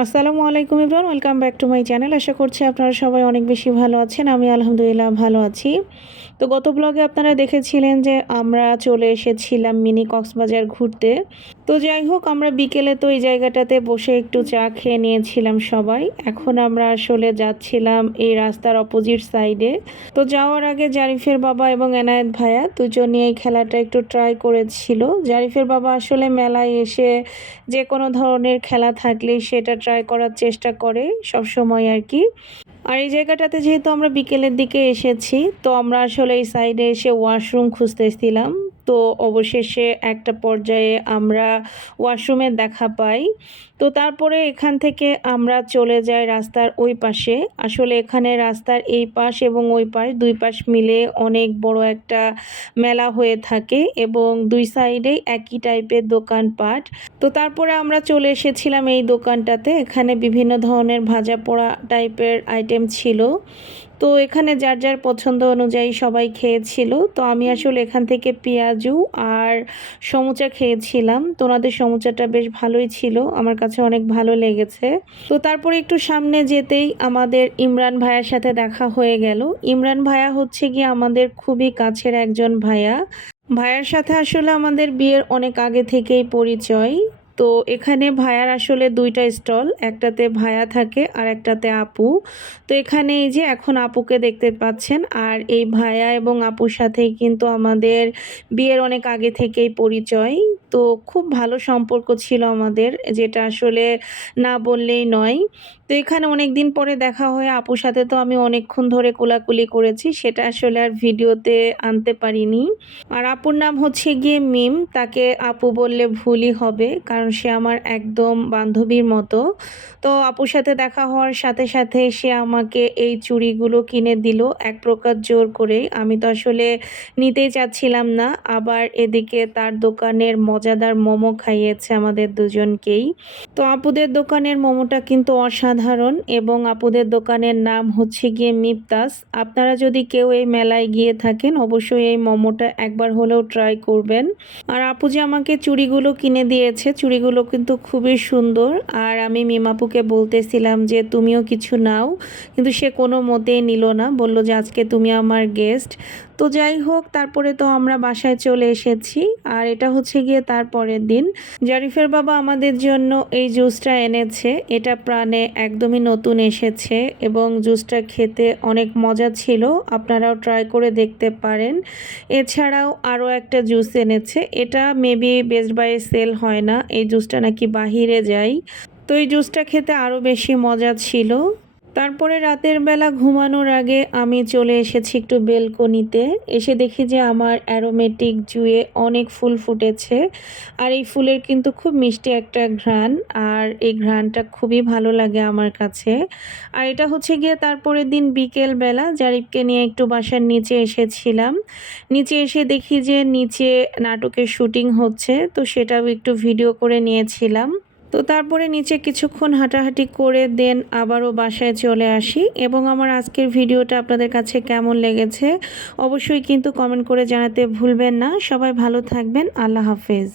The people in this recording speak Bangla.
আসসালামু আলাইকুম everyone, welcome back to my channel. আশা করছি আপনারা সবাই অনেক বেশি ভালো আছেন। আমি আলহামদুলিল্লাহ ভালো আছি। তো গত ব্লগে আপনারা দেখেছিলেন যে আমরা চলে এসেছিলাম মিনি কক্সবাজার ঘুরতে। তো যাই হোক, আমরা বিকেলে তো এই জায়গাটাতে বসে একটু চা খেয়ে নিয়েছিলাম সবাই। এখন আমরা আসলে যাচ্ছিলাম এই রাস্তার অপোজিট সাইডে। তো যাওয়ার আগে জারিফের বাবা এবং এনায়েত ভাইয়া দুজনে এই খেলাটা একটু ট্রাই করেছিল। জারিফের বাবা আসলে মেলায় এসে যে কোনো ধরনের খেলা থাকলেই সেটা ট্রাই করার চেষ্টা করে সব সময় আর কি। আর এই জায়গাটাতে যেহেতু আমরা বিকেলের দিকে এসেছি, তো আমরা আসলে এই সাইডে এসে ওয়াশরুম খুঁজতেছিলাম। তো অবশেষে একটা পর্যায়ে আমরা ওয়াশরুমের দেখা পাই। তো তারপরে এখান থেকে আমরা চলে যাই রাস্তার ওই পাশে। আসলে এখানে রাস্তার এই পাশ এবং ওই পাশ, দুই পাশ মিলে অনেক বড় একটা মেলা হয়ে থাকে এবং দুই সাইডেই একই টাইপের দোকানপাট। তো তারপরে আমরা চলে এসেছিলাম এই দোকানটাতে। এখানে বিভিন্ন ধরনের ভাজা পোড়া টাইপের আইটেম ছিল। তো এখানে যার যার পছন্দ অনুযায়ী সবাই খেয়েছিল। তো আমি আসলে এখান থেকে পেঁয়াজু আর সমুচা খেয়েছিলাম। তো ওনাদের সমুচাটা বেশ ভালোই ছিল, আমার কাছে অনেক ভালো লেগেছে। তো তারপরে একটু সামনে যেতেই আমাদের ইমরান ভাইয়ার সাথে দেখা হয়ে গেল। ইমরান ভাইয়া হচ্ছে গিয়ে আমাদের খুবই কাছের একজন ভাইয়া। ভাইয়ার সাথে আসলে আমাদের বিয়ের অনেক আগে থেকেই পরিচয়। তো এখানে ভাইয়ার আসলে দুইটা স্টল, একটাতে ভাইয়া থাকে আর একটাতে আপু। তো এখানে এই যে এখন আপুকে দেখতে পাচ্ছেন, আর এই ভাইয়া এবং আপুর সাথেই কিন্তু আমাদের বিয়ের অনেক আগে থেকেই পরিচয়। তো খুব ভালো সম্পর্ক ছিল আমাদের, যেটা আসলে না বললেই নয়। তো এখানে অনেক দিন পরে দেখা হয়ে আপুর সাথে তো আমি অনেকক্ষণ ধরে কোলাকুলি করেছি, সেটা আসলে আর ভিডিওতে আনতে পারিনি। আর আপুর নাম হচ্ছে গিয়ে মিম, তাকে আপু বললে ভুলই হবে কারণ সে আমার একদম বান্ধবীর মতো। তো আপুর সাথে দেখা হওয়ার সাথে সাথে সে আমাকে এই চুড়িগুলো কিনে দিল এক প্রকার জোর করে। আমি তো আসলে নিতেই চাচ্ছিলাম না। আবার এদিকে তার দোকানের মজাদার মোমো খাইয়েছে আমাদের দুজনকেই। তো আপুদের দোকানের মোমোটা কিন্তু অসাধারণ এবং আপুদের দোকানের নাম হচ্ছে গিয়ে মিফতাস। আপনারা যদি কেউ এই মেলায় গিয়ে থাকেন অবশ্যই এই মোমোটা একবার হলেও ট্রাই করবেন। আর আপু যে আমাকে চুড়িগুলো কিনে দিয়েছে, চুড়িগুলো কিন্তু খুবই সুন্দর। আর আমি মিমাপুকে বলতেছিলাম যে তুমিও কিছু নাও, কিন্তু সে কোনো মতেই নিল না, বলল যে আজকে তুমি আমার গেস্ট। তো যাই হোক, তারপরে তো আমরা বাসায় চলে এসেছি। আর এটা হচ্ছে গিয়ে তার পরের দিন জারিফের বাবা আমাদের জন্য এই জুসটা এনেছে। এটা প্রাণে একদমই নতুন এসেছে এবং জুসটা খেতে অনেক মজা ছিল, আপনারাও ট্রাই করে দেখতে পারেন। এছাড়াও আরও একটা জুস এনেছে, এটা মেবি বেস্ট বাই সেল হয় না, এই জুসটা নাকি বাহিরে যায়। তো এই জুসটা খেতে আরও বেশি মজা ছিল। তারপরে রাতের বেলা ঘুমানোর আগে আমি চলে এসেছি একটু বেলকনিতে। এসে দেখি যে আমার অ্যারোমেটিক জুঁয়ে অনেক ফুল ফুটেছে। আর এই ফুলের কিন্তু খুব মিষ্টি একটা ঘ্রাণ, আর এই ঘ্রাণটা খুবই ভালো লাগে আমার কাছে। আর এটা হচ্ছে গিয়ে তারপরের দিন বিকেল বেলা জারিফকে নিয়ে একটু বাসার নিচে এসেছিলাম। নিচে এসে দেখি যে নিচে নাটকের শুটিং হচ্ছে, তো সেটাও একটু ভিডিও করে নিয়েছিলাম। তো তারপরে নিচে কিছুক্ষণ হাঁটাহাঁটি করে দেন আবারও বাসায় চলে আসি। এবং আমার আজকের ভিডিওটা আপনাদের কাছে কেমন লেগেছে অবশ্যই কিন্তু কমেন্ট করে জানাতে ভুলবেন না। সবাই ভালো থাকবেন, আল্লাহ হাফেজ।